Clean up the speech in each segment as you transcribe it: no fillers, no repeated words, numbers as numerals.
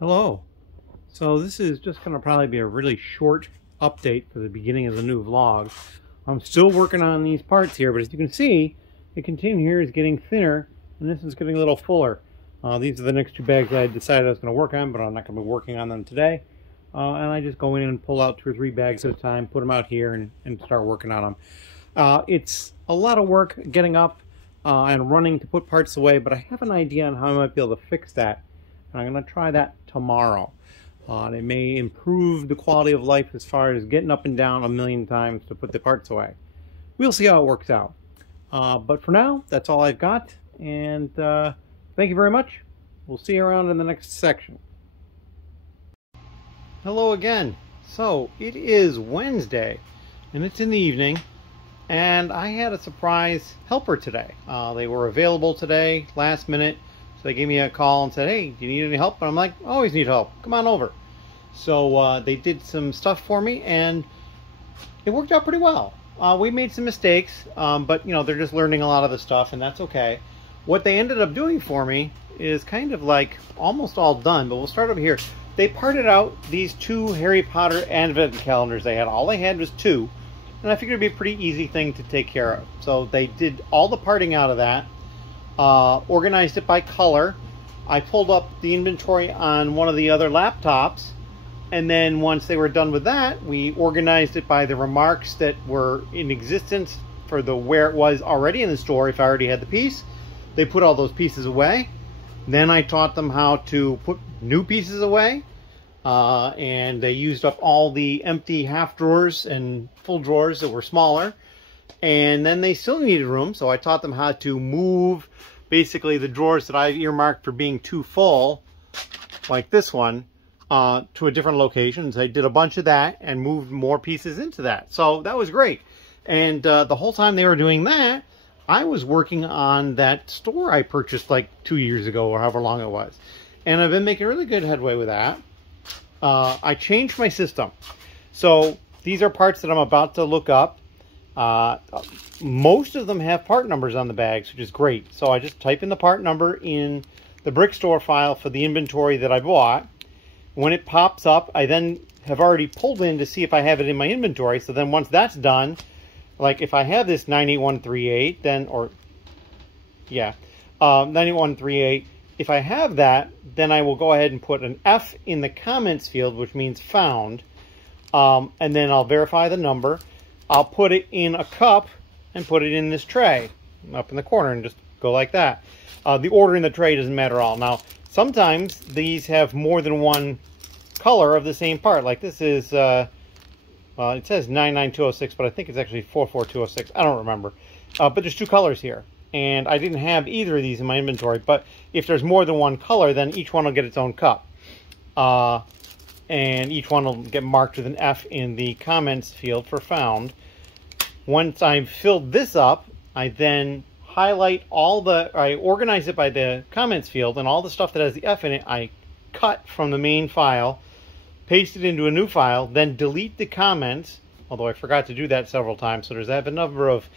Hello. So this is just going to probably be a really short update for the beginning of the new vlog. I'm still working on these parts here, but as you can see, the container here is getting thinner and this is getting a little fuller. These are the next two bags I decided I was going to work on, but I'm not going to be working on them today. And I just go in and pull out 2 or 3 bags at a time, put them out here and start working on them. It's a lot of work getting up and running to put parts away, but I have an idea on how I might be able to fix that. And I'm going to try that tomorrow. And it may improve the quality of life as far as getting up and down a million times to put the parts away. We'll see how it works out. But for now, that's all I've got. And thank you very much. We'll see you around in the next section. Hello again. So it is Wednesday and it's in the evening. And I had a surprise helper today. They were available today, last minute. So they gave me a call and said, hey, do you need any help? And I'm like, always need help. Come on over. So they did some stuff for me and it worked out pretty well. We made some mistakes, but you know, they're just learning a lot of the stuff and that's okay. What they ended up doing for me is kind of like almost all done, but we'll start over here. They parted out these 2 Harry Potter advent calendars they had. All they had was 2. And I figured it'd be a pretty easy thing to take care of. So they did all the parting out of that. Organized it by color. I pulled up the inventory on one of the other laptops, and then once they were done with that, we organized it by the remarks that were in existence for the where it was already in the store. If I already had the piece, they put all those pieces away. Then I taught them how to put new pieces away, and they used up all the empty half drawers and full drawers that were smaller. And then they still needed room, so I taught them how to move basically the drawers that I've earmarked for being too full, like this one, to a different location. So I did a bunch of that and moved more pieces into that. So that was great. And the whole time they were doing that, I was working on that store I purchased like 2 years ago or however long it was. And I've been making really good headway with that. I changed my system. So these are parts that I'm about to look up. Most of them have part numbers on the bags, which is great. So I just type in the part number in the brick store file for the inventory that I bought. When it pops up, I then have already pulled in to see if I have it in my inventory. So then once that's done, like if I have this 98138, then, 98138, if I have that, then I will go ahead and put an F in the comments field, which means found. And then I'll verify the number. I'll put it in a cup and put it in this tray up in the corner and just go like that. The order in the tray doesn't matter at all. Now, sometimes these have more than one color of the same part. Like this is, it says 99206, but I think it's actually 44206. I don't remember. But there's 2 colors here. And I didn't have either of these in my inventory. But if there's more than one color, then each one will get its own cup. And each one will get marked with an F in the comments field for found. Once I've filled this up, I then highlight I organize it by the comments field, and all the stuff that has the F in it, I cut from the main file, paste it into a new file, then delete the comments, although I forgot to do that several times, so I have a number of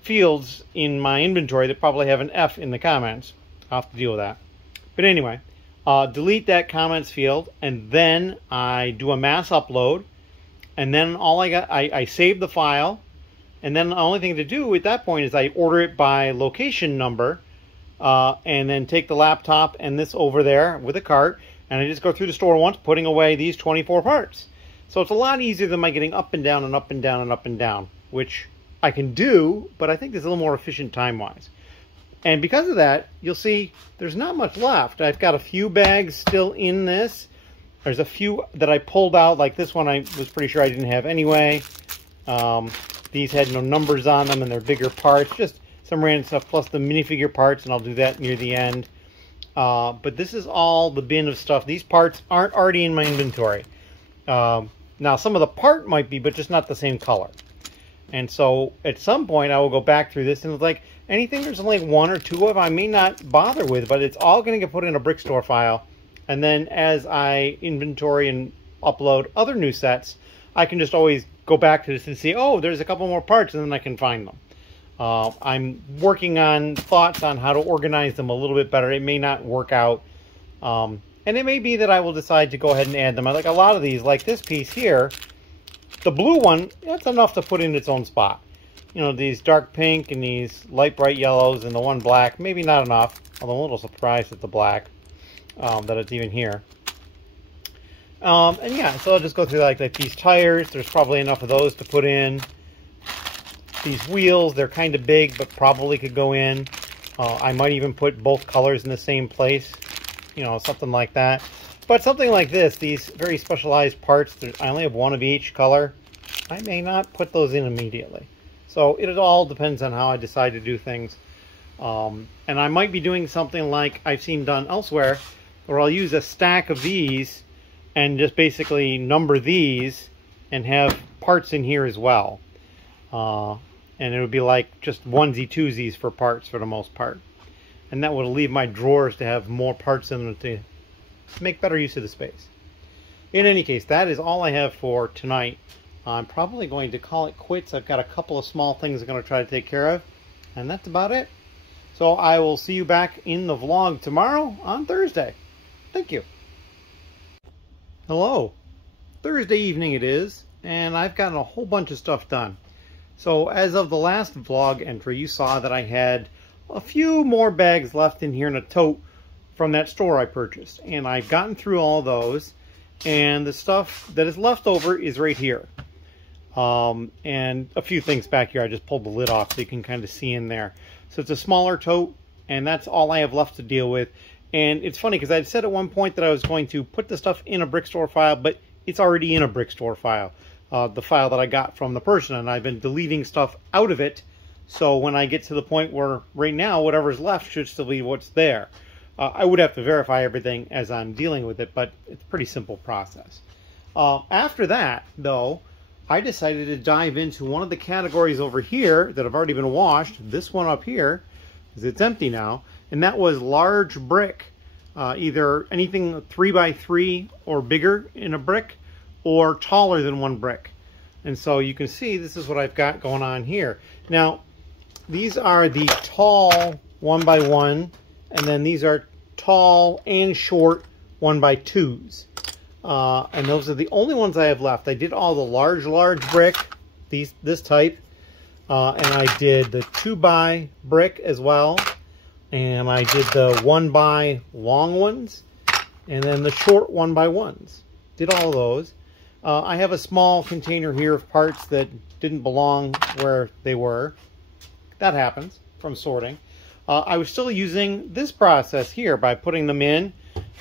fields in my inventory that probably have an F in the comments. I'll have to deal with that. But anyway, delete that comments field, and then I do a mass upload, and then I save the file, and then the only thing to do at that point is I order it by location number, and then take the laptop and this over there with a cart, and I just go through the store once, putting away these 24 parts. So it's a lot easier than my getting up and down and up and down and up and down, which I can do, but I think it's a little more efficient time-wise. And because of that, you'll see there's not much left. I've got a few bags still in this. There's a few that I pulled out, like this one I was pretty sure I didn't have anyway. These had no numbers on them and they're bigger parts, just some random stuff, plus the minifigure parts, and I'll do that near the end. But this is all the bin of stuff. These parts aren't already in my inventory. Now, some of the part might be, but just not the same color. And so at some point I will go back through this and it's like anything there's only 1 or 2 of I may not bother with, but it's all going to get put in a brick store file. And then as I inventory and upload other new sets, I can just always go back to this and see, oh, there's a couple more parts, and then I can find them. I'm working on thoughts on how to organize them a little bit better. It may not work out And it may be that I will decide to go ahead and add them. I like a lot of these, like this piece here. The blue one, that's enough to put in its own spot. You know, these dark pink and these light bright yellows and the one black, maybe not enough. Although I'm a little surprised at the black, that it's even here. And yeah, so I'll just go through like these tires. There's probably enough of those to put in. These wheels, they're kind of big, but probably could go in. I might even put both colors in the same place. You know, something like that. But something like this, these very specialized parts, I only have one of each color. I may not put those in immediately. So it all depends on how I decide to do things. And I might be doing something like I've seen done elsewhere, where I'll use a stack of these and just basically number these and have parts in here as well. And it would be like just onesie twosies for parts for the most part. And that would leave my drawers to have more parts in them to make better use of the space. In any case, that is all I have for tonight. I'm probably going to call it quits. I've got a couple of small things I'm going to try to take care of. And that's about it. So I will see you back in the vlog tomorrow on Thursday. Thank you. Hello. Thursday evening it is, and I've gotten a whole bunch of stuff done. So as of the last vlog entry, you saw that I had a few more bags left in here in a tote from that store I purchased. And I've gotten through all those, and the stuff that is left over is right here. And a few things back here. I just pulled the lid off so you can kind of see in there. So it's a smaller tote, and that's all I have left to deal with. And it's funny because I said at one point that I was going to put the stuff in a brick store file, but it's already in a brick store file. The file that I got from the person, and I've been deleting stuff out of it. So when I get to the point where right now whatever's left should still be what's there. I would have to verify everything as I'm dealing with it, but it's a pretty simple process. After that, though, I decided to dive into one of the categories over here that have already been washed. This one up here, because it's empty now, and that was large brick. Either anything 3x3 or bigger in a brick, or taller than one brick. And so you can see this is what I've got going on here. Now, these are the tall 1x1, and then these are tall and short 1x2s. And those are the only ones I have left. I did all the large brick, this type, and I did the 2x brick as well, and I did the 1x long ones, and then the short 1x1s. Did all of those. I have a small container here of parts that didn't belong where they were. That happens from sorting. I was still using this process here by putting them in.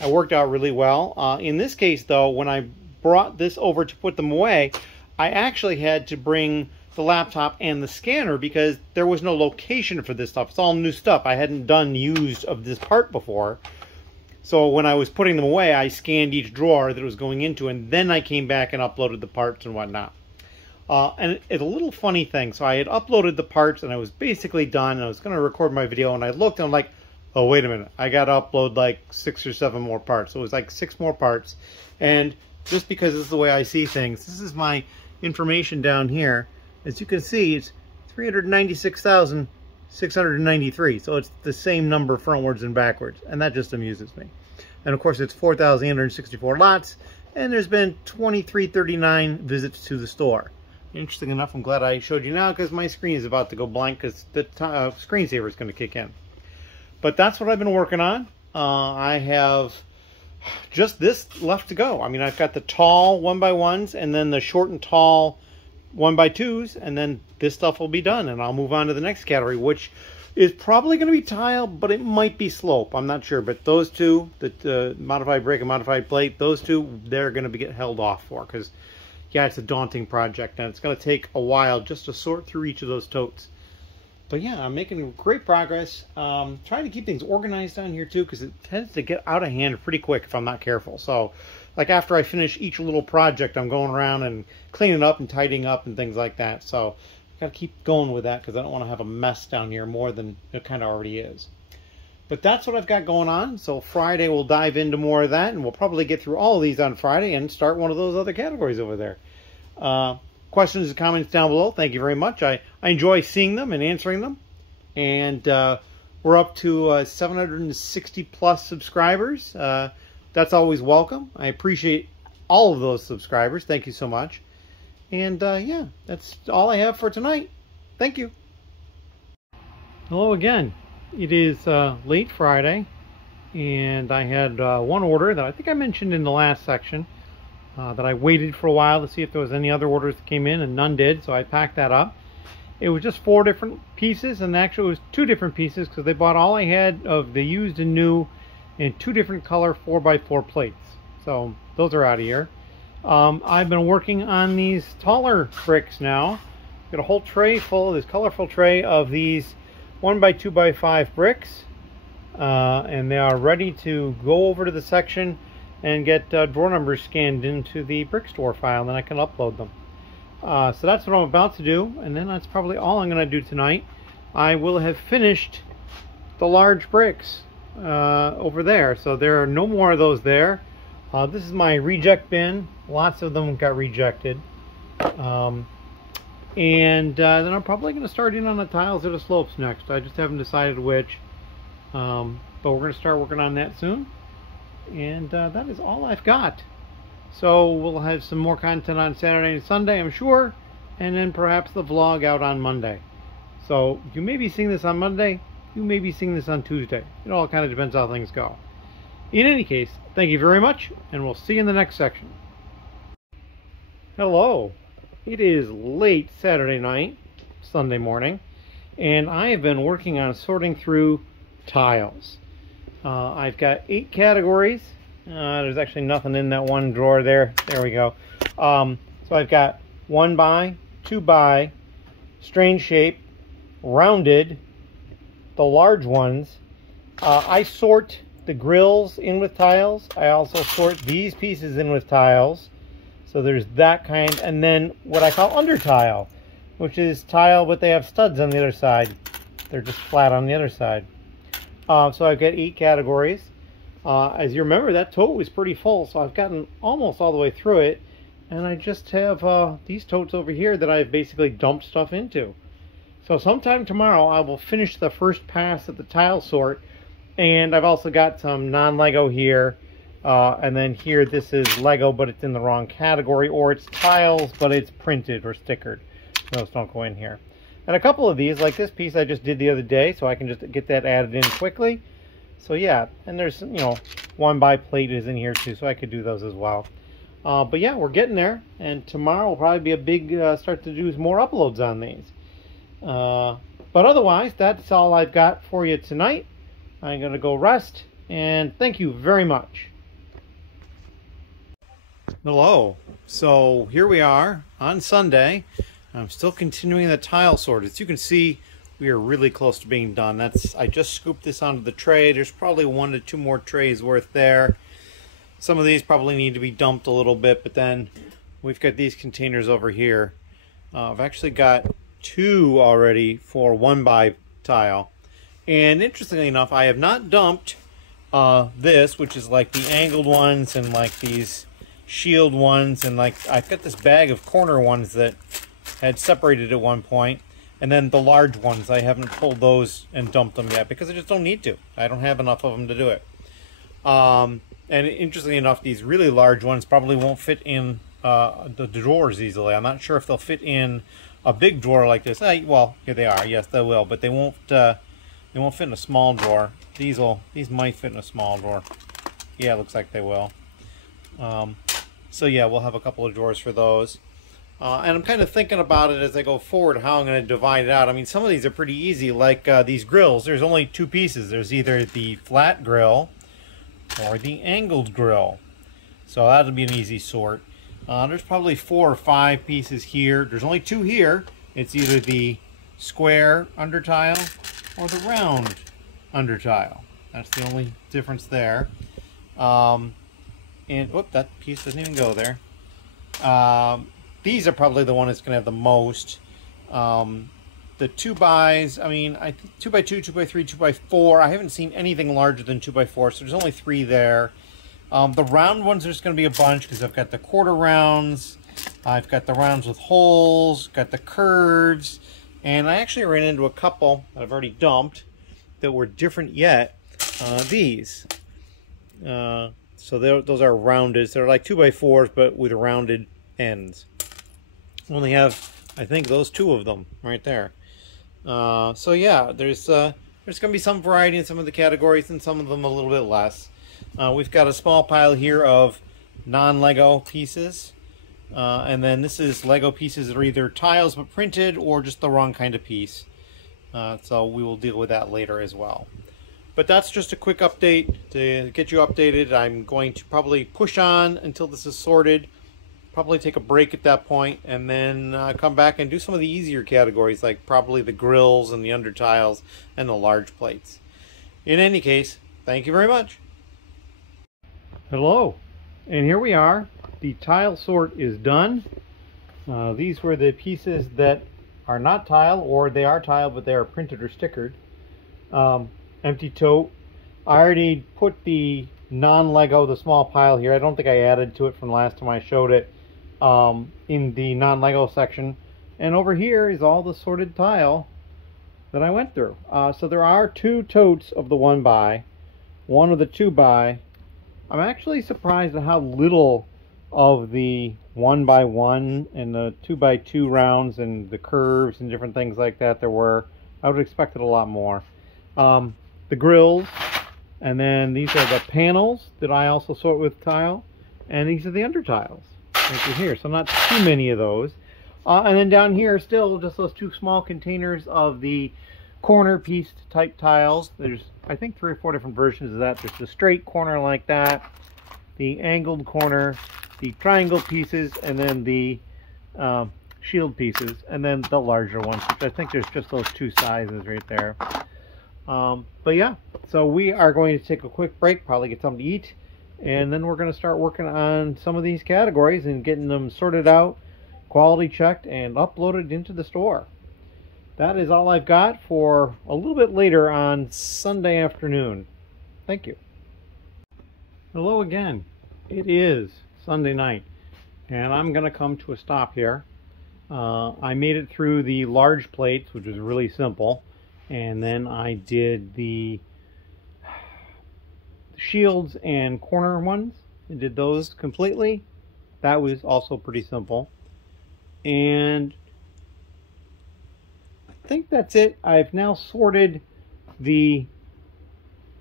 It worked out really well. In this case, though, when I brought this over to put them away, I actually had to bring the laptop and the scanner because there was no location for this stuff. It's all new stuff. I hadn't done used of this part before. So when I was putting them away, I scanned each drawer that it was going into, and then I came back and uploaded the parts and whatnot. And it's a little funny thing. So I had uploaded the parts, and I was basically done. And I was going to record my video, and I looked, and I'm like, oh, wait a minute. I got to upload like 6 or 7 more parts. So it was like 6 more parts. And just because this is the way I see things, this is my information down here. As you can see, it's 396,693. So it's the same number frontwards and backwards. And that just amuses me. And of course, it's 4,864 lots. And there's been 2,339 visits to the store. Interesting enough, I'm glad I showed you now because my screen is about to go blank because the screensaver is going to kick in. But that's what I've been working on. I have just this left to go. I mean, I've got the tall 1x1s and then the short and tall 1x2s, and then this stuff will be done, and I'll move on to the next category, which is probably going to be tile, but it might be slope. I'm not sure, but those two, the modified brick and modified plate, those two, they're going to get held off for because, yeah, it's a daunting project, and it's going to take a while just to sort through each of those totes. But yeah, I'm making great progress. Trying to keep things organized down here too, because it tends to get out of hand pretty quick if I'm not careful. So, like after I finish each little project, I'm going around and cleaning up and tidying up and things like that. So, I've got to keep going with that because I don't want to have a mess down here more than it kind of already is. But that's what I've got going on. So Friday we'll dive into more of that, and we'll probably get through all of these on Friday and start one of those other categories over there. Questions and comments down below. Thank you very much. I enjoy seeing them and answering them. And we're up to 760 plus subscribers. that's always welcome. I appreciate all of those subscribers. Thank you so much. And yeah, that's all I have for tonight. Thank you. Hello again. It is late Friday, and I had one order that I think I mentioned in the last section that I waited for a while to see if there was any other orders that came in, and none did, so I packed that up. It was just 4 different pieces, and actually it was 2 different pieces because they bought all I had of the used and new in 2 different color 4x4 plates. So those are out of here. I've been working on these taller bricks now. Got a whole tray full of this colorful tray of these 1x2x5 bricks, and they are ready to go over to the section and get drawer numbers scanned into the brick store file, and then I can upload them. So that's what I'm about to do, and then that's probably all I'm going to do tonight. I will have finished the large bricks over there, so there are no more of those there. This is my reject bin. Lots of them got rejected. And then I'm probably going to start in on the tiles or the slopes next. I just haven't decided which, but we're going to start working on that soon. And that is all I've got. So we'll have some more content on Saturday and Sunday, I'm sure, and then perhaps the vlog out on Monday. So you may be seeing this on Monday, you may be seeing this on Tuesday. It all kind of depends how things go. In any case, thank you very much, and we'll see you in the next section. Hello. It is late Saturday night, Sunday morning, and I have been working on sorting through tiles. I've got 8 categories. There's actually nothing in that one drawer there. There we go. So I've got 1x, 2x, strange shape, rounded, the large ones. I sort the grills in with tiles. I also sort these pieces in with tiles. So there's that kind, and then what I call under tile, which is tile but they have studs on the other side. They're just flat on the other side. So I've got 8 categories. As you remember, that tote was pretty full, so I've gotten almost all the way through it, and I just have these totes over here that I've basically dumped stuff into. So sometime tomorrow I will finish the first pass at the tile sort, and I've also got some non-Lego here, and then here this is Lego but it's in the wrong category, or it's tiles but it's printed or stickered. Those don't go in here. And a couple of these, like this piece I just did the other day, so I can just get that added in quickly. So yeah, and there's, you know, 1x plate is in here too, so I could do those as well. But yeah, we're getting there, and tomorrow will probably be a big start to do more uploads on these. But otherwise, that's all I've got for you tonight. I'm going to go rest, and thank you very much. Hello. So here we are on Sunday. I'm still continuing the tile sort. As you can see, we are really close to being done. I just scooped this onto the tray. There's probably 1 to 2 more trays worth there. Some of these probably need to be dumped a little bit, but then we've got these containers over here. I've actually got 2 already for 1x tile. And interestingly enough, I have not dumped this, which is like the angled ones and like these shield ones, and like I've got this bag of corner ones that had separated at one point. And then the large ones, I haven't pulled those and dumped them yet because I just don't need to. I don't have enough of them to do it. And interestingly enough, these really large ones probably won't fit in the drawers easily. I'm not sure if they'll fit in a big drawer like this. Well, here they are. Yes, they will, but they won't fit in a small drawer. These might fit in a small drawer. Yeah, it looks like they will. So yeah, we'll have a couple of drawers for those. And I'm kind of thinking about it as I go forward, how I'm going to divide it out. I mean, some of these are pretty easy, like these grills. There's only 2 pieces. There's either the flat grill or the angled grill. So that'll be an easy sort. There's probably 4 or 5 pieces here. There's only 2 here. It's either the square under tile or the round under tile. That's the only difference there. And, whoop, that piece doesn't even go there. These are probably the one that's going to have the most. The 2x's, I mean, 2x2, 2x3, 2x4. I haven't seen anything larger than 2x4, so there's only 3 there. The round ones, there's going to be a bunch because I've got the quarter rounds. I've got the rounds with holes, got the curves, and I actually ran into a couple that I've already dumped that were different yet. These. So So those are rounded. They're like 2x4s, but with rounded ends. We only have, I think, those two of them right there. So yeah, there's going to be some variety in some of the categories and some of them a little bit less. We've got a small pile here of non-Lego pieces. And then this is Lego pieces that are either tiles but printed or just the wrong kind of piece. So we will deal with that later as well. But that's just a quick update to get you updated. I'm going to probably push on until this is sorted. Probably take a break at that point and then come back and do some of the easier categories, like probably the grills and the under tiles and the large plates. In any case, thank you very much. Hello, and here we are. The tile sort is done. These were the pieces that are not tile, or they are tile but they are printed or stickered. Empty tote. I already put the non-Lego, the small pile here. I don't think I added to it from the last time I showed it in the non-Lego section. And over here is all the sorted tile that I went through. So there are 2 totes of the 1x, 1 of the 2x. I'm actually surprised at how little of the 1x1 and the 2x2 rounds and the curves and different things like that there were. I would have expected a lot more. The grills, and then these are the panels that I also sort with tile, and these are the under tiles right through here, so not too many of those. And then down here still just those 2 small containers of the corner piece type tiles. There's, I think, 3 or 4 different versions of that. There's the straight corner like that, the angled corner, the triangle pieces, and then the shield pieces, and then the larger ones, which I think there's just those 2 sizes right there. But yeah, so we are going to take a quick break, probably get something to eat, and then we're going to start working on some of these categories and getting them sorted out, quality checked, and uploaded into the store. That is all I've got for a little bit later on Sunday afternoon. Thank you. Hello again. It is Sunday night, and I'm going to come to a stop here. I made it through the large plates, which was really simple. And then I did the shields and corner ones. I did those completely. That was also pretty simple. And I think that's it. I've now sorted the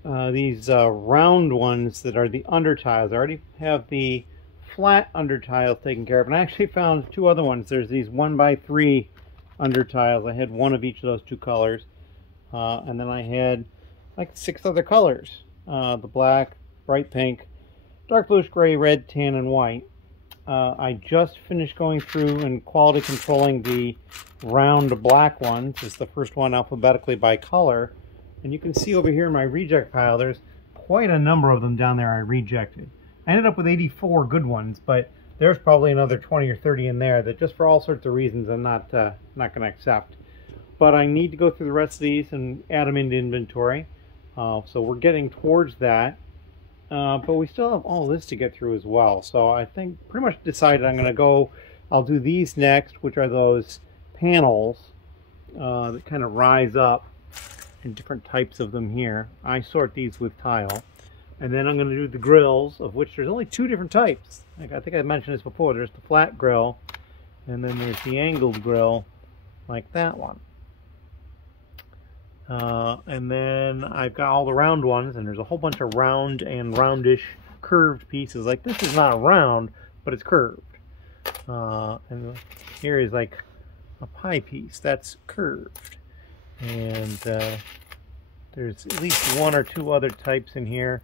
these round ones that are the under tiles. I already have the flat under tiles taken care of. And I actually found 2 other ones. There's these 1x3 under tiles. I had 1 of each of those 2 colors. And then I had like 6 other colors. The black, bright pink, dark bluish gray, red, tan, and white. I just finished going through and quality controlling the round black ones. It's the first one alphabetically by color. And you can see over here in my reject pile, there's quite a number of them down there I rejected. I ended up with 84 good ones, but there's probably another 20 or 30 in there that just for all sorts of reasons I'm not going to accept. But I need to go through the rest of these and add them into inventory. So we're getting towards that. But we still have all this to get through as well. So I think pretty much decided I'm going to go, I'll do these next, which are those panels that kind of rise up in different types of them here. I sort these with tile. And then I'm going to do the grills, of which there's only 2 different types. Like I think I mentioned this before. There's the flat grill, and then there's the angled grill, like that one. And then I've got all the round ones, and there's a whole bunch of round and roundish curved pieces. Like this is not round, but it's curved. And here is like a pie piece that's curved. And there's at least 1 or 2 other types in here.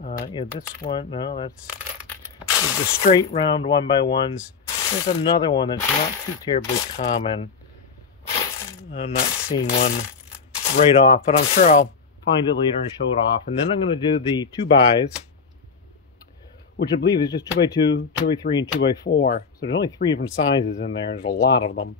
Yeah, this one, no, that's the straight round 1x1s. There's another one that's not too terribly common. I'm not seeing one right off, but I'm sure I'll find it later and show it off. And then I'm going to do the 2x's, which I believe is just 2x2, 2x3, and 2x4. So there's only 3 different sizes in there. There's a lot of them.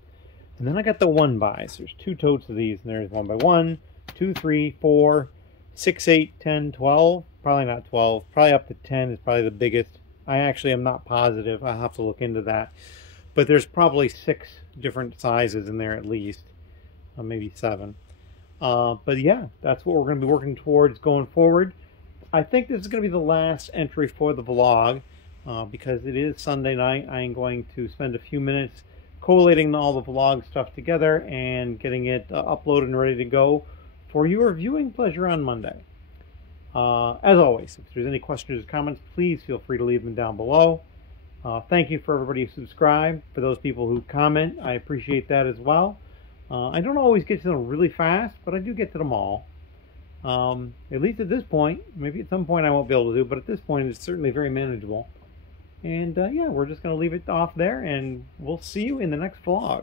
And then I got the 1x's. There's 2 totes of these, and there's 1x1, 2, 3, 4, 6, 8, 10, 12. Probably not 12. Probably up to 10 is probably the biggest. I actually am not positive. I'll have to look into that. But there's probably 6 different sizes in there at least. Maybe 7. But yeah, that's what we're going to be working towards going forward. I think this is going to be the last entry for the vlog because it is Sunday night. I am going to spend a few minutes collating all the vlog stuff together and getting it uploaded and ready to go for your viewing pleasure on Monday. As always, if there's any questions or comments, please feel free to leave them down below. Thank you for everybody who subscribed. For those people who comment, I appreciate that as well. I don't always get to them really fast, but I do get to them all. At least at this point. Maybe at some point I won't be able to do, but at this point it's certainly very manageable. And yeah, we're just going to leave it off there, and we'll see you in the next vlog.